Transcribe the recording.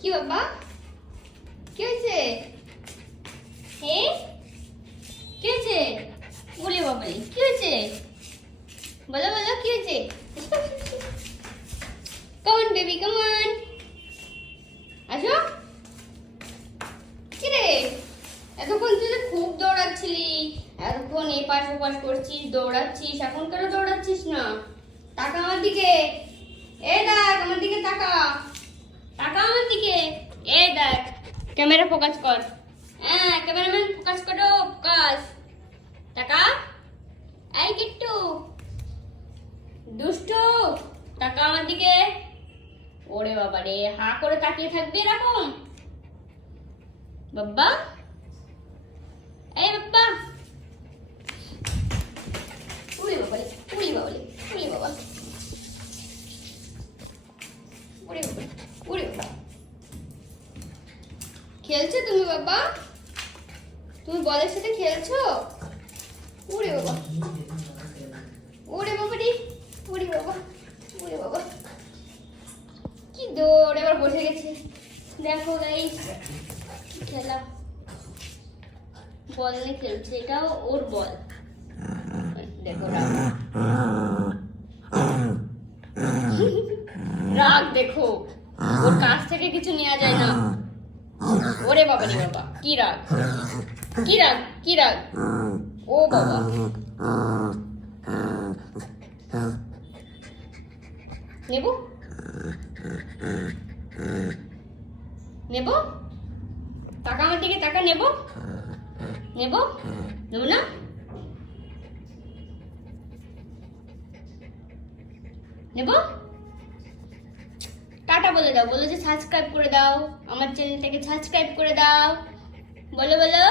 কি বাবা, কি হয়েছে? কি হয়েছে? বলে বাবা, কি হয়েছে? বলো বলো, কি হয়েছে? Common baby, common. আসো। কি রে, এতক্ষণ তুই তো খুব দৌড়াচ্ছিলি, এতক্ষণ এপাশ ওপাশ করছিস, দৌড়াচ্ছিস, এখন কেন দৌড়াচ্ছিস না? তাকা আমার দিকে, এই দেখ আমার দিকে তাকা, তাকা আমার দিকে, এই দেখ। ক্যামেরা ফোকাস কর, হ্যাঁ ক্যামেরাম্যান ফোকাস করো, ফোকাস। তাকা, এই কিট্টু দুষ্টু, তাকা আমার দিকে। ওরে বাবা রে, হা করে তাকিয়ে থাকবি এরকম? বাবা, এই বাবা, উড়ি বাবা, উড়ি বাবা, উড়ি বাবা, উড়ি বাবা, উড়ি বাবা। খেলছো তুমি বাবা? তুমি বলের সাথে খেলছো? উড়ে বাবা, উড়ে বাবা রে, উড়ি বাবা, উড়ে বাবা। কি দৌড়, এবার বসে গেছে। দেখো গাইস, খেলা বল নিয়ে খেলছে, এটাও ওর বল। দেখো রাগ, রাগ দেখো, ওর কাছ থেকে কিছু নেওয়া যায় না। ওরে বাবা রে বাবা, কি রাগ, কি রাগ, কি রাগ। ও বাবা, নেব নেব, টাকা আমার দিকে টাকা, নেব নেব, নেব না। নেব, টাটা বলে দাও, বলো যে সাবস্ক্রাইব করে দাও, আমার চ্যানেলটাকে সাবস্ক্রাইব করে দাও, বলো বলো।